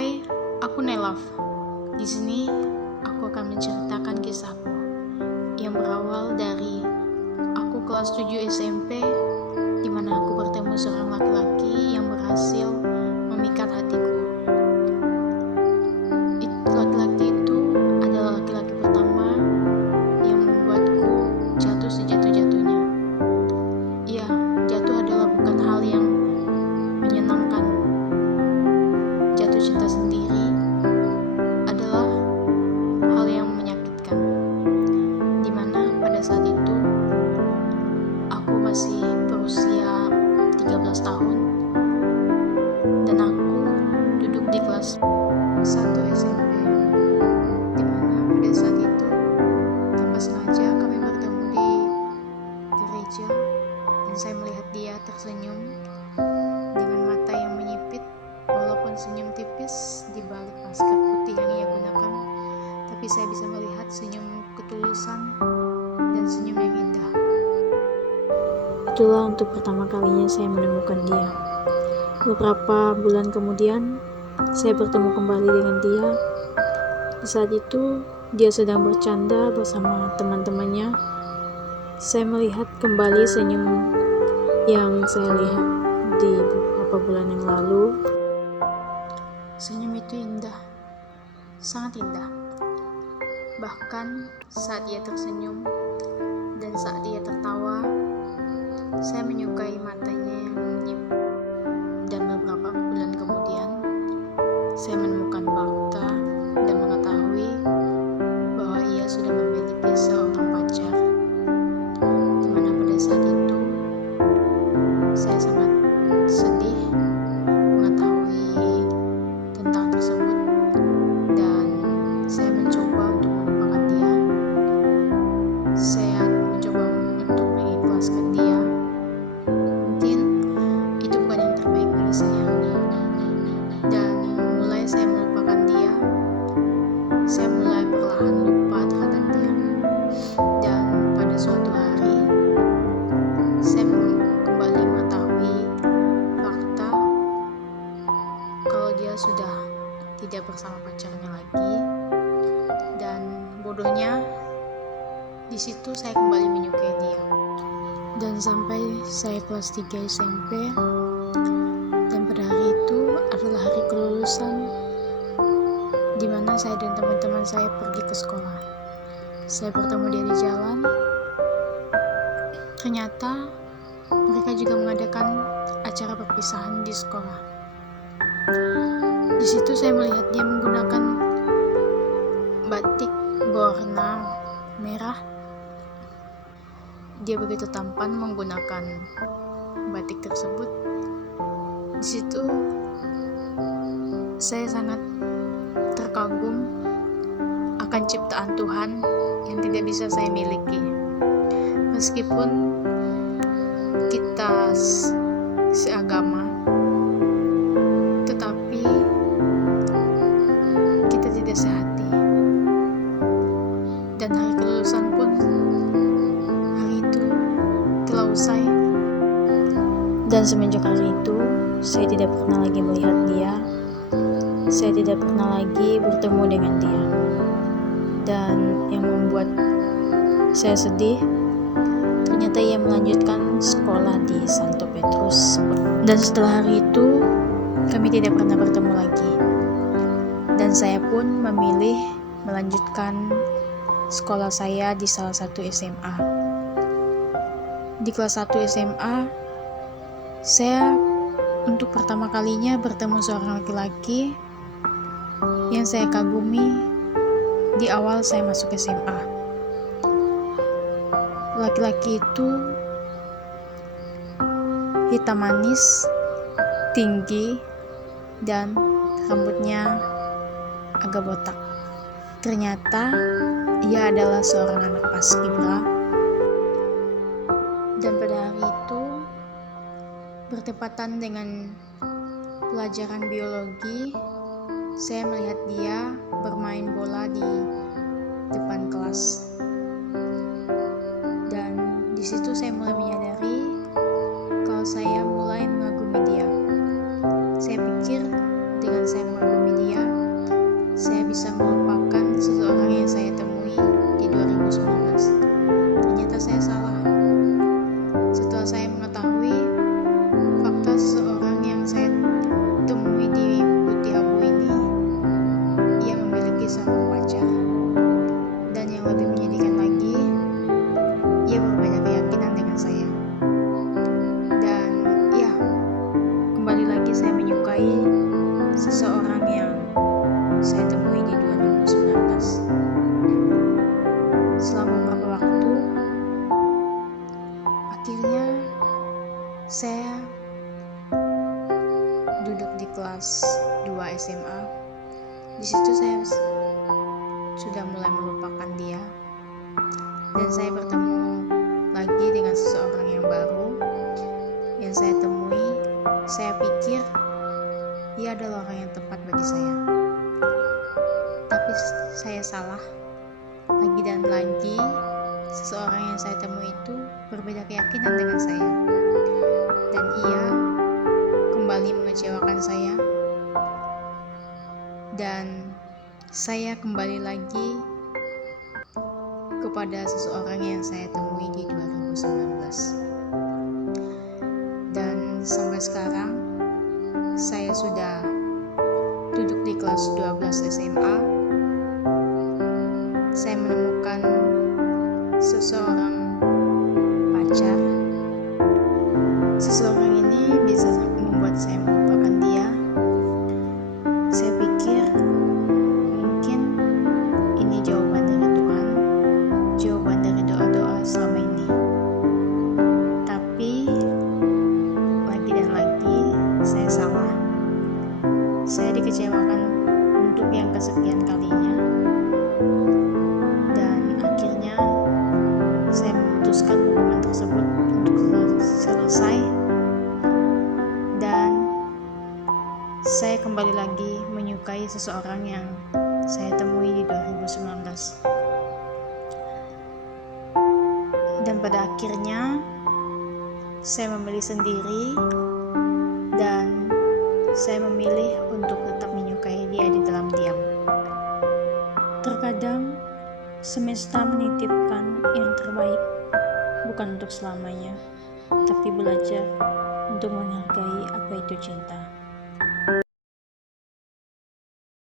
Hai, aku Nelaf. Di sini aku akan menceritakan kisahku yang berawal dari aku kelas 7 SMP, di mana aku bertemu seorang laki-laki yang berhasil memikat hatiku. Laki-laki itu adalah laki-laki pertama yang membuatku jatuh sejatuh-jatuhnya. Iya, jatuh adalah bukan hal yang menyenangkan. Jatuh cinta sendiri adalah hal yang menyakitkan, dimana pada saat itu aku masih berusia 13 tahun dan aku duduk di kelas 1 SMP, dimana pada saat itu tanpa sengaja kami bertemu di gereja dan saya melihat dia tersenyum dengan mata yang menyipit. Walaupun senyum tipis di balik masker putih yang ia gunakan, tapi saya bisa melihat senyum ketulusan dan senyum yang indah. Itulah untuk pertama kalinya saya menemukan dia. Beberapa bulan kemudian, saya bertemu kembali dengan dia. Di saat itu, dia sedang bercanda bersama teman-temannya. Saya melihat kembali senyum yang saya lihat di beberapa bulan yang lalu. Senyum itu indah, sangat indah. Bahkan saat ia tersenyum dan saat ia tertawa, saya menyukai matanya yang menyipit. Dan beberapa bulan kemudian, saya menemukan fakta dan mengetahui bahwa ia sudah memiliki seorang pacar. Dimana pada saat itu, saya sangat sedih mengetahui tentang tersebut dan saya mencoba untuk melupakan dia. Saya mencoba untuk mengikhlaskan dia. Mungkin itu bukan yang terbaik bagi saya. Dan mulai saya melupakan dia, saya mulai perlahan lupa terhadap dia. Dan pada suatu hari, saya kembali mengetahui fakta kalau dia sudah tidak bersama pacarnya lagi. Dan bodohnya, di situ saya kembali menyukai dia. Dan sampai saya kelas 3 SMP, dan pada hari itu adalah hari kelulusan, di mana saya dan teman-teman saya pergi ke sekolah. Saya bertemu dia di jalan. Ternyata mereka juga mengadakan acara perpisahan di sekolah. Di situ saya melihat dia menggunakan batik berwarna merah. Dia begitu tampan menggunakan batik tersebut. Di situ saya sangat terkagum akan ciptaan Tuhan yang tidak bisa saya miliki. Meskipun kita seagama, tetapi kita tidak sehati. Dan hari kelulusan pun hari itu telah usai. Dan semenjak hari itu, saya tidak pernah lagi melihat dia. Saya tidak pernah lagi bertemu dengan dia. Dan yang membuat saya sedih, ternyata ia melanjutkan sekolah di Santo Petrus. Dan setelah hari itu, kami tidak pernah bertemu lagi. Dan saya pun memilih melanjutkan sekolah saya di salah satu SMA. Di kelas 1 SMA, saya untuk pertama kalinya bertemu seorang laki-laki yang saya kagumi di awal saya masuk SMA. Laki-laki itu hitam manis, tinggi, dan rambutnya agak botak. Ternyata ia adalah seorang anak paskibra. Dan pada hari itu bertepatan dengan pelajaran biologi, saya melihat dia bermain bola di depan kelas. Dan di situ saya mulai menyadari kalau saya mulai mengagumi dia. Saya pikir dengan saya mengagumi dia, seseorang yang saya temui di 2019. Selama beberapa waktu, akhirnya saya duduk di kelas 2 SMA. Di situ saya sudah mulai melupakan dia, dan saya bertemu lagi dengan seseorang yang baru yang saya temui. Saya pikir dia adalah orang yang tepat bagi saya, tapi saya salah. Lagi dan lagi, seseorang yang saya temui itu berbeda keyakinan dengan saya, dan ia kembali mengecewakan saya, dan saya kembali lagi kepada seseorang yang saya temui di 2019. Dan sampai sekarang saya sudah duduk di kelas 12 SMA. Saya menemukan seseorang pacar. Seseorang ini bisa membuat saya melupakan dia. Saya pikir mungkin ini jawaban dari Tuhan, jawaban dari doa-doa selama ini. Tapi lagi dan lagi saya salah. Saya dikecewakan untuk yang kesekian kalinya, dan akhirnya saya memutuskan hubungan tersebut untuk selesai, dan saya kembali lagi menyukai seseorang yang saya temui di 2019. Dan pada akhirnya saya memilih sendiri, dan saya memilih untuk tetap menyukai dia di dalam diam. Terkadang semesta menitipkan yang terbaik, bukan untuk selamanya, tapi belajar untuk menghargai apa itu cinta.